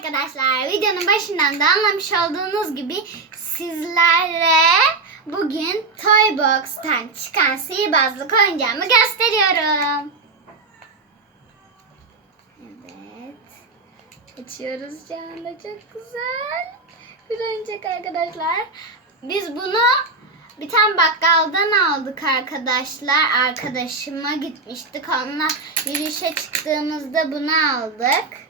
arkadaşlar. Videonun başından da anlamış olduğunuz gibi sizlere bugün Toybox'tan çıkan sihirbazlık oyuncağımı gösteriyorum. Evet. Açıyoruz anda. Çok güzel. Bir oyuncak arkadaşlar. Biz bunu bir tane bakkaldan aldık arkadaşlar. Arkadaşıma gitmiştik. Onunla yürüyüşe çıktığımızda bunu aldık.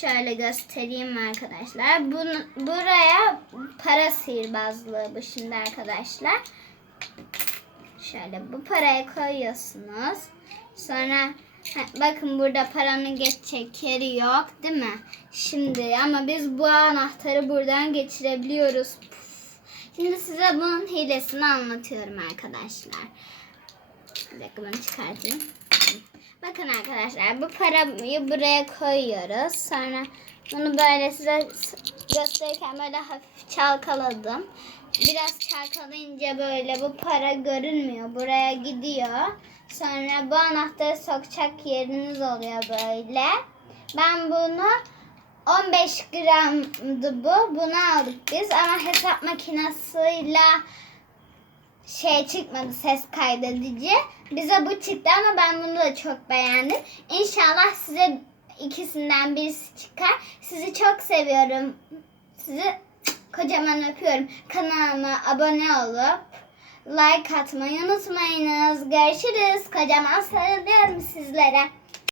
Şöyle göstereyim arkadaşlar. Bunu, buraya para sihirbazlığı bu şimdi arkadaşlar. Şöyle bu parayı koyuyorsunuz. Sonra bakın burada paranın geçecek yeri yok değil mi? Şimdi ama biz bu anahtarı buradan geçirebiliyoruz. Puf. Şimdi size bunun hilesini anlatıyorum arkadaşlar. Bir dakika bunu çıkartayım. Bakın arkadaşlar bu parayı buraya koyuyoruz. Sonra bunu böyle size gösterirken böyle hafif çalkaladım. Biraz çalkalayınca böyle bu para görünmüyor. Buraya gidiyor. Sonra bu anahtarı sokacak yeriniz oluyor böyle. Ben bunu 15 gramdı bu. Bunu aldık biz ama hesap makinesiyle şey çıkmadı ses kaydedici. Bize bu çıktı ama ben bunu da çok beğendim. İnşallah size ikisinden birisi çıkar. Sizi çok seviyorum. Sizi kocaman öpüyorum. Kanalıma abone olup like atmayı unutmayınız. Görüşürüz. Kocaman sarılıyorum sizlere.